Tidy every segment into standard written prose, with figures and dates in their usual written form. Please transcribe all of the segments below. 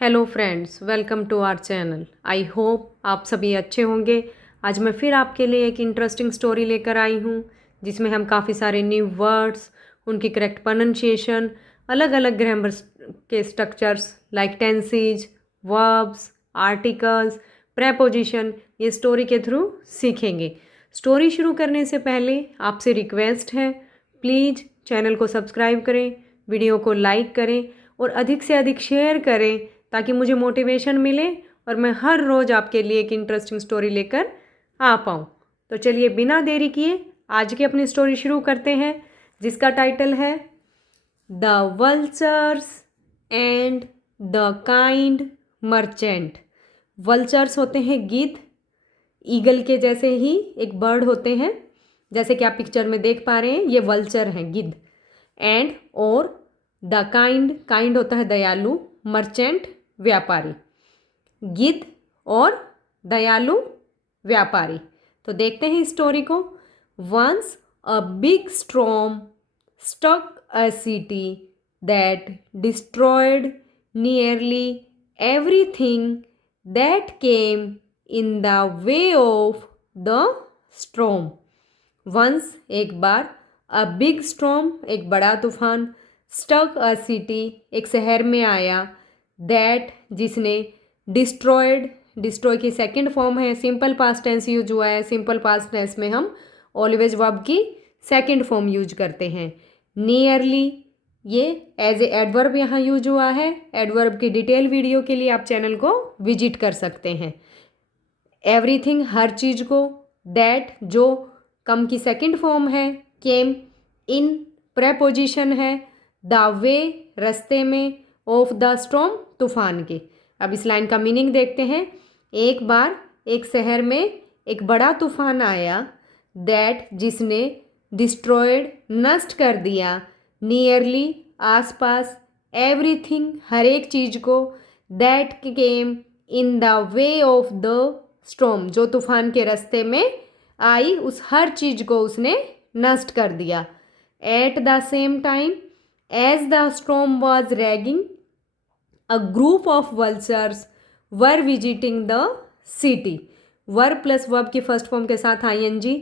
Hello friends, welcome to our channel. I hope आप सभी अच्छे होंगे। आज मैं फिर आपके लिए एक इंटरेस्टिंग स्टोरी लेकर आई हूँ जिसमें हम काफ़ी सारे न्यू वर्ड्स, उनकी करेक्ट प्रोनाउंसिएशन, अलग अलग ग्रामर के structures like tenses, verbs, articles, preposition ये स्टोरी के थ्रू सीखेंगे। स्टोरी शुरू करने से पहले आपसे रिक्वेस्ट है, प्लीज़ चैनल को सब्सक्राइब करें, वीडियो को लाइक करें और अधिक से अधिक शेयर करें ताकि मुझे मोटिवेशन मिले और मैं हर रोज़ आपके लिए एक इंटरेस्टिंग स्टोरी लेकर आ पाऊँ। तो चलिए बिना देरी किए आज की अपनी स्टोरी शुरू करते हैं जिसका टाइटल है the vultures and the kind merchant. Vultures होते हैं गिद्ध, ईगल के जैसे ही एक बर्ड होते हैं, जैसे कि आप पिक्चर में देख पा रहे हैं ये वल्चर हैं गिद्ध। एंड और द काइंड, काइंड होता है दयालु, मर्चेंट व्यापारी। गिद्ध और दयालु व्यापारी। तो देखते हैं इस स्टोरी को। Once a big storm struck a city that destroyed nearly everything that came in the way of the storm. Once एक बार, अ बिग स्टॉर्म एक बड़ा तूफान, स्टक अ सिटी एक शहर में आया, दैट जिसने, डिस्ट्रॉयड, डिस्ट्रॉय की सेकंड फॉर्म है, सिंपल पास्ट टेंस यूज हुआ है। सिंपल पास्ट टेंस में हम ऑलवेज वर्ब की सेकंड फॉर्म यूज करते हैं। नियरली ये एज ए एडवर्ब यहाँ यूज हुआ है। एडवर्ब की डिटेल वीडियो के लिए आप चैनल को विजिट कर सकते हैं। एवरीथिंग हर चीज़ को, दैट जो कम की सेकंड फॉर्म है, केम इन प्रेपोजिशन है, द वे रास्ते में, ऑफ द स्टॉर्म तूफान के। अब इस लाइन का मीनिंग देखते हैं। एक बार एक शहर में एक बड़ा तूफान आया, दैट जिसने, डिस्ट्रॉयड नष्ट कर दिया, नियरली आसपास, एवरीथिंग हर एक चीज़ को, that came in the way of the storm जो तूफान के रास्ते में आई उस हर चीज़ को उसने नष्ट कर दिया। At the same time as the storm was raging a group of vultures were visiting the city. Were plus verb की फर्स्ट फॉर्म के साथ आईएनजी,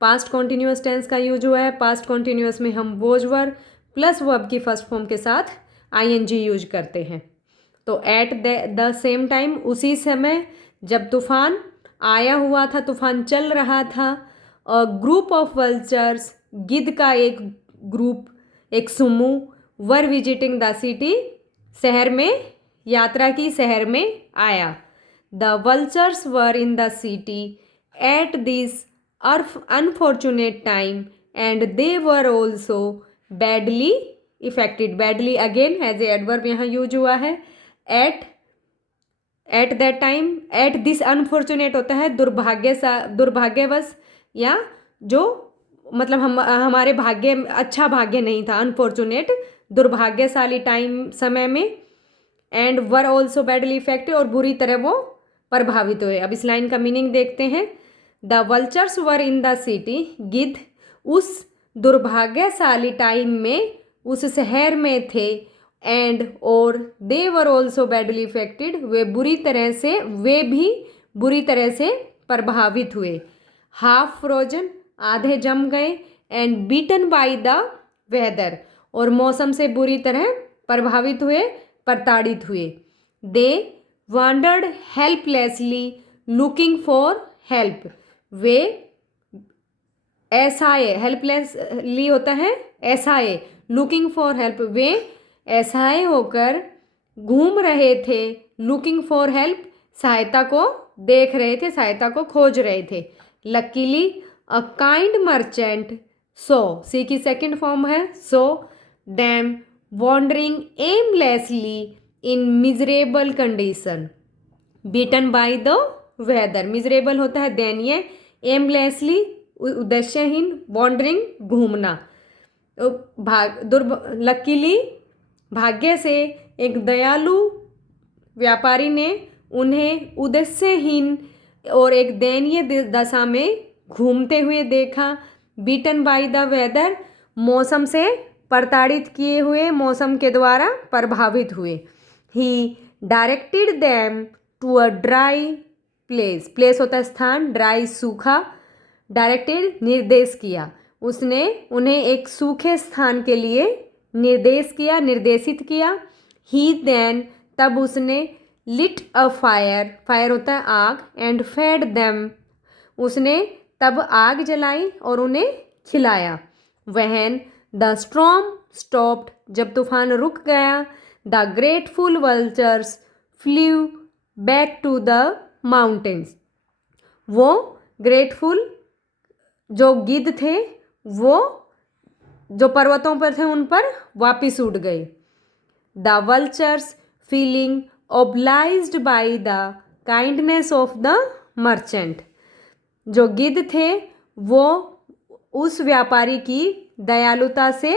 पास्ट कॉन्टिन्यूअस टेंस का यूज हुआ है। पास्ट कॉन्टिन्यूअस में हम वोज वर प्लस वर्ब की first form के साथ आईएनजी यूज करते हैं। तो एट द सेम टाइम उसी समय जब तूफान आया हुआ था, तूफान चल रहा था, अ ग्रुप ऑफ वल्चर्स गिद्ध का एक ग्रुप, एक समूह, वर विजिटिंग द सिटी शहर में यात्रा की, शहर में आया। The vultures were in the city at this unfortunate time and they were also badly affected. Badly again as a adverb यहाँ यूज हुआ है। At that time, at this unfortunate होता है दुर्भाग्यवश, या जो मतलब हमारे भाग्य, अच्छा भाग्य नहीं था, अनफॉर्चुनेट दुर्भाग्यशाली टाइम समय में। And were also badly affected और बुरी तरह वो प्रभावित हुए। अब इस लाइन का मीनिंग देखते हैं। The vultures were in the city, गिद्ध उस दुर्भाग्यशाली टाइम में उस शहर में थे। एंड और दे वर ऑल्सो बैडली इफेक्टेड वे भी बुरी तरह से प्रभावित हुए। हाफ फ्रोजन आधे जम गए, and beaten by the weather और मौसम से बुरी तरह प्रभावित हुए, प्रताड़ित हुए। They wandered helplessly looking for help. वे एसआए, हेल्पलेसली होता है एसआए, लुकिंग फॉर हेल्प, वे असहाय होकर घूम रहे थे, लुकिंग फॉर हेल्प सहायता को देख रहे थे, सहायता को खोज रहे थे। Luckily a kind merchant saw, see की सेकंड फॉर्म है saw, them wandering aimlessly in miserable condition, beaten by the weather. Miserable होता है दयनीय, एमलेसली उद्देश्यहीन, वॉन्डरिंग घूमना। लकीली भाग्य से एक दयालु व्यापारी ने उन्हें उद्देश्यहीन और एक दयनीय दशा में घूमते हुए देखा। बीटन बाय द वेदर मौसम से प्रताड़ित किए हुए, मौसम के द्वारा प्रभावित हुए। He directed them to a dry place, place होता है स्थान, ड्राई सूखा, डायरेक्टेड निर्देश किया, उसने उन्हें एक सूखे स्थान के लिए निर्देश किया, निर्देशित किया। ही देन, तब उसने लिट अ फायर, फायर होता है आग, एंड फेड देम, उसने तब आग जलाई और उन्हें खिलाया। वहन द स्टॉर्म स्टॉप्ड, जब तूफान रुक गया, the grateful vultures flew back to the mountains, वो ग्रेटफुल जो गिद्ध थे वो जो पर्वतों पर थे उन पर वापिस उड़ गए। The vultures feeling obliged by the kindness of the merchant, जो गिद्ध थे वो उस व्यापारी की दयालुता से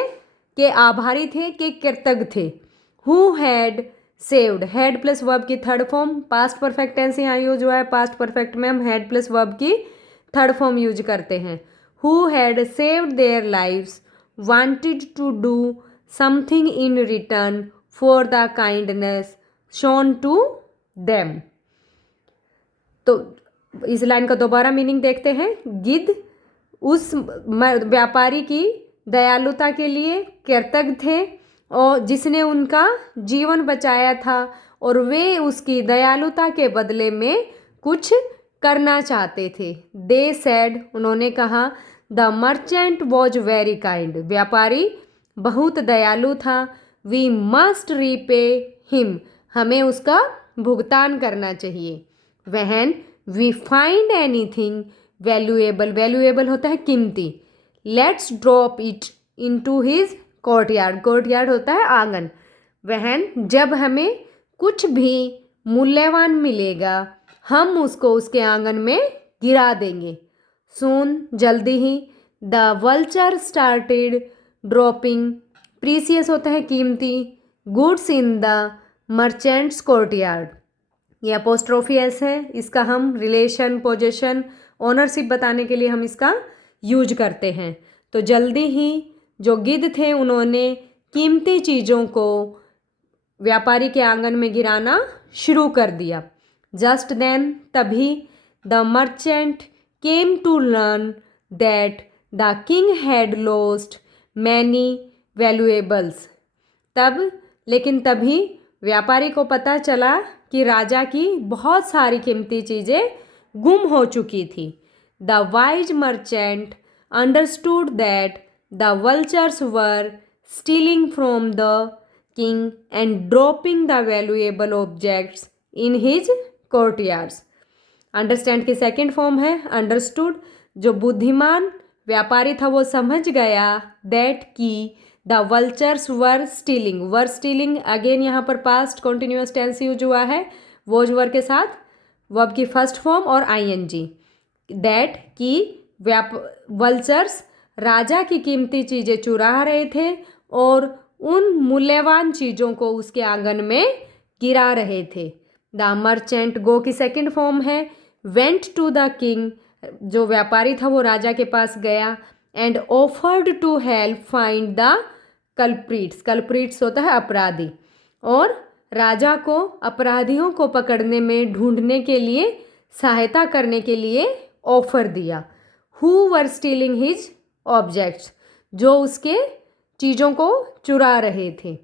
के आभारी थे, के कृतज्ञ थे। Who had saved, had plus verb की third form, past perfect tense यहाँ यूज हुआ है, पास्ट परफेक्ट में हम हैड प्लस वर्ब की थर्ड फॉर्म यूज करते हैं। Who had saved their lives wanted to do something in return for the kindness shown to them. तो इस लाइन का दोबारा मीनिंग देखते हैं। गिद्ध उस व्यापारी की दयालुता के लिए कृतज्ञ थे और जिसने उनका जीवन बचाया था, और वे उसकी दयालुता के बदले में कुछ करना चाहते थे। दे सेड, उन्होंने कहा, the merchant was very kind, व्यापारी बहुत दयालु था। वी मस्ट रीपे हिम, हमें उसका भुगतान करना चाहिए। When we find anything valuable, valuable होता है कीमती, let's drop it into his courtyard, courtyard होता है आंगन। वहन, जब हमें कुछ भी मूल्यवान मिलेगा हम उसको उसके आंगन में गिरा देंगे। सून, जल्दी ही, the vulture started dropping, precious होता है कीमती, goods in the merchant's courtyard, ये अपोस्ट्रोफी एस है, इसका हम रिलेशन, पोजेशन, ओनरशिप बताने के लिए हम इसका यूज करते हैं। तो जल्दी ही जो गिद्ध थे उन्होंने कीमती चीज़ों को व्यापारी के आंगन में गिराना शुरू कर दिया। जस्ट देन, तभी, the merchant came to learn that the king had lost many valuables, तब, लेकिन तभी व्यापारी को पता चला कि राजा की बहुत सारी कीमती चीज़ें गुम हो चुकी थी। The wise merchant understood that the vultures were stealing from the king and dropping the valuable objects in his courtyards. Understand की सेकेंड फॉर्म है अंडरस्टूड, जो बुद्धिमान व्यापारी था वो समझ गया दैट की the vultures were stealing, were stealing again यहाँ पर पास्ट कॉन्टिन्यूअस टेंस यूज हुआ है वॉज वर के साथ, वर्ब की फर्स्ट फॉर्म और आईएनजी। दैट की वल्चर्स राजा की कीमती चीज़ें चुरा रहे थे और उन मूल्यवान चीज़ों को उसके आंगन में गिरा रहे थे। द मर्चेंट, गो की सेकेंड फॉर्म है, वेंट टू द किंग, जो व्यापारी था वो राजा के पास गया, and offered to help find the culprits, culprits होता है अपराधी, और राजा को अपराधियों को पकड़ने में, ढूंढने के लिए, सहायता करने के लिए ऑफर दिया। Who were stealing his objects, जो उसके चीज़ों को चुरा रहे थे।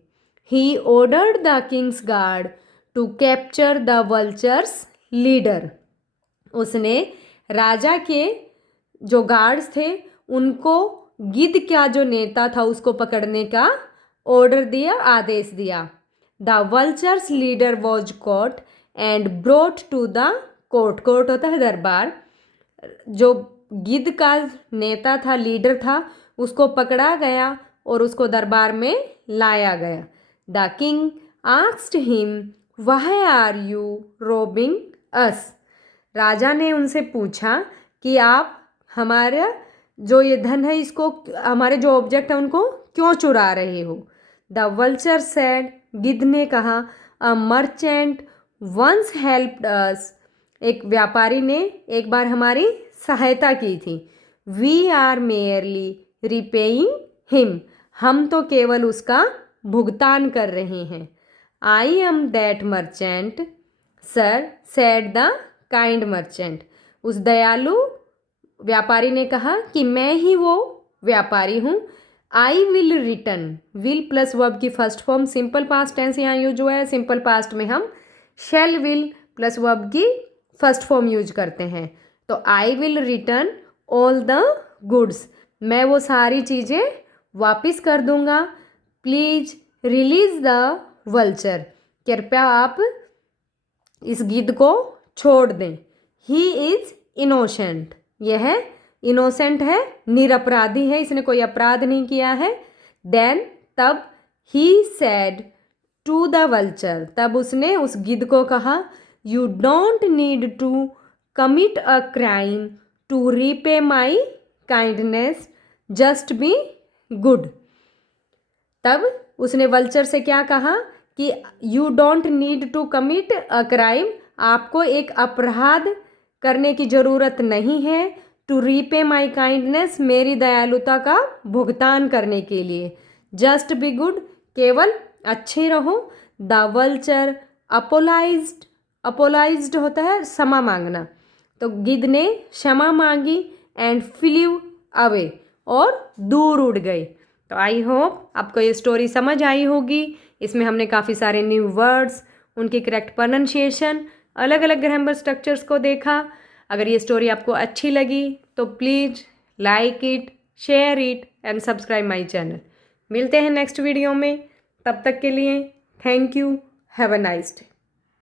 He ordered the king's guard to capture the vultures leader, उसने राजा के जो गार्ड्स थे उनको गिद्ध का जो नेता था उसको पकड़ने का ऑर्डर दिया, आदेश दिया। The vultures leader was caught and brought to the court, court होता है दरबार, जो गिद्ध का नेता था, लीडर था, उसको पकड़ा गया और उसको दरबार में लाया गया। The king asked him why are you robbing us, राजा ने उनसे पूछा कि आप हमारा जो ये धन है इसको, हमारे जो ऑब्जेक्ट है उनको क्यों चुरा रहे हो। द वल्चर सेड, गिद्ध ने कहा, a merchant once helped us, एक व्यापारी ने एक बार हमारी सहायता की थी। We are merely repaying him, हम तो केवल उसका भुगतान कर रहे हैं। I am that merchant sir said the kind merchant. उस दयालु व्यापारी ने कहा कि मैं ही वो व्यापारी हूँ। I will return, will plus verb की first form simple past tense यहाँ यूज हुआ है। सिंपल पास्ट में हम शैल विल प्लस वर्ब की फर्स्ट फॉर्म यूज करते हैं। तो I will return all the goods, मैं वो सारी चीज़ें वापस कर दूंगा। प्लीज रिलीज द वल्चर, कृपया आप इस गिद्ध को छोड़ दें। ही इज इनोसेंट, यह इनोसेंट है, निरपराधी है, इसने कोई अपराध नहीं किया है। देन तब he said to the vulture, तब उसने उस गिद्ध को कहा you don't need to commit a crime to repay my kindness, just be good. तब उसने वल्चर से क्या कहा कि you don't need to commit a crime, आपको एक अपराध करने की ज़रूरत नहीं है। टू रीपे माई काइंडनेस, मेरी दयालुता का भुगतान करने के लिए। जस्ट बी गुड, केवल अच्छे रहो। द वल्चर अपोलाइज्ड, अपोलाइज्ड होता है क्षमा मांगना, तो गिद्ध ने क्षमा मांगी एंड फ्लीव अवे, और दूर उड़ गई। तो आई होप आपको ये स्टोरी समझ आई होगी। इसमें हमने काफ़ी सारे न्यू वर्ड्स, उनकी करेक्ट प्रोनाउंसिएशन, अलग अलग ग्रामर स्ट्रक्चर्स को देखा। अगर ये स्टोरी आपको अच्छी लगी तो please like it, share it and subscribe my channel. मिलते हैं नेक्स्ट वीडियो में, तब तक के लिए thank you, have a nice day.